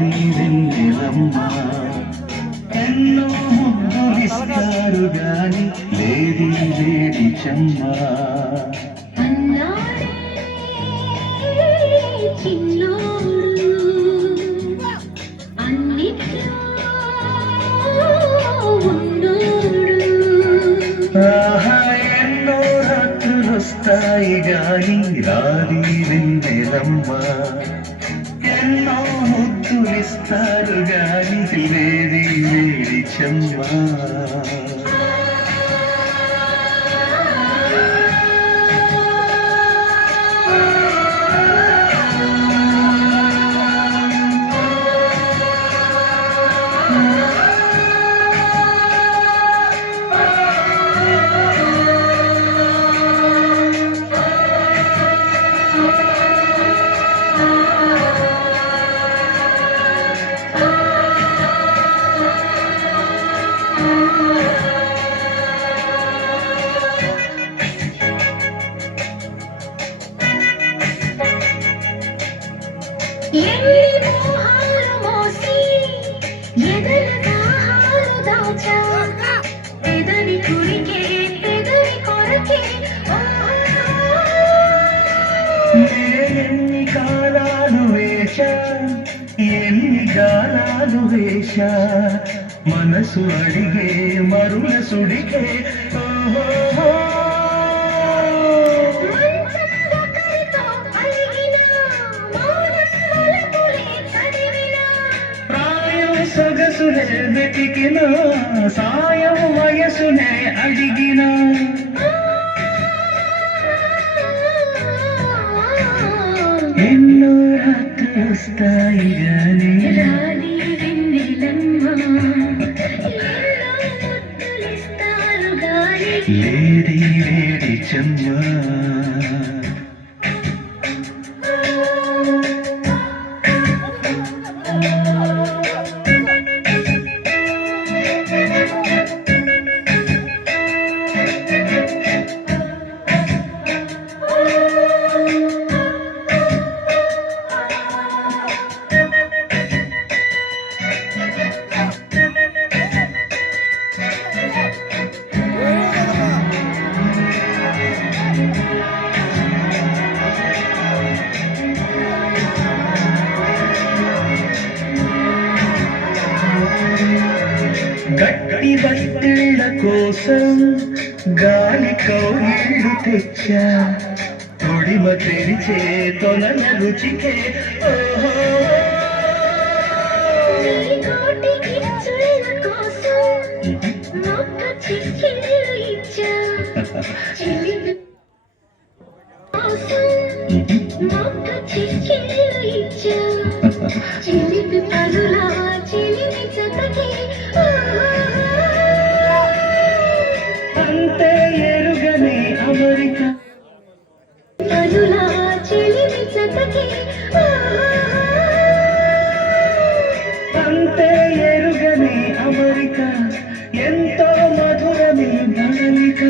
రాది వెన్నెలమ్మ ఎన్నో ముద్దులిస్తారు గాని లేది లేడి చెమ్మ ఎన్నో రాత్రులొస్తాయి గాని రాది వెన్నెలమ్మ ఎన్నో ముద్దులిస్తారు గాని లేది లేడి చెమ్మ ఎన్ని కాలాలు వేశా ఎన్ని గానాలు వేశా మనసు అడిగే మరుల సుడిగే ప్రాయం సొగసులే వెతికిన సాయం వయసునే అడిగిన ఎన్నో రాత్రులొస్తాయి గాని రాది వెన్నెలమ్మ ముద్దులిస్తారు గాని లేడి లేడి చెమ్మ గట్టి బట్టెళ్ళ కోసం గాలి కౌగిళ్ళు తెచ్చా తొడిమ తెరిచే తొలల రుచికే చిలిపి పరులా చిలిపి చతకి అంతే ఎరుగని అమెరికా పరులా చిలిపి చతకి అంతే ఎరుగని అమెరికా ఎంతో మధురని బడలిక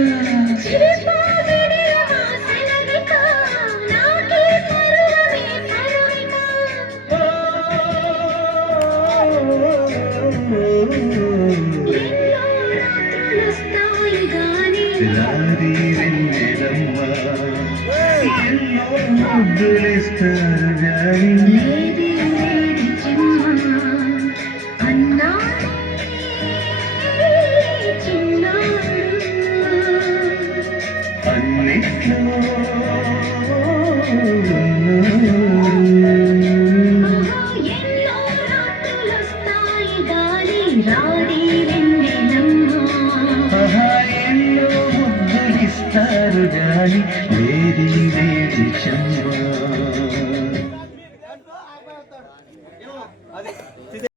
రాది వెన్నెలమ్మ ఎన్నో ముద్దులిస్తారు గాని లేడి లేడి చెమ్మ అన్నా చిన్నాడు అన్నిట్లో ఎన్నో రాత్రులొస్తాయి గాలి రాడి వెన్నెలమ్మ ఎన్నో ముద్దులిస్తారు గాని లేడి లేడి చెమ్మ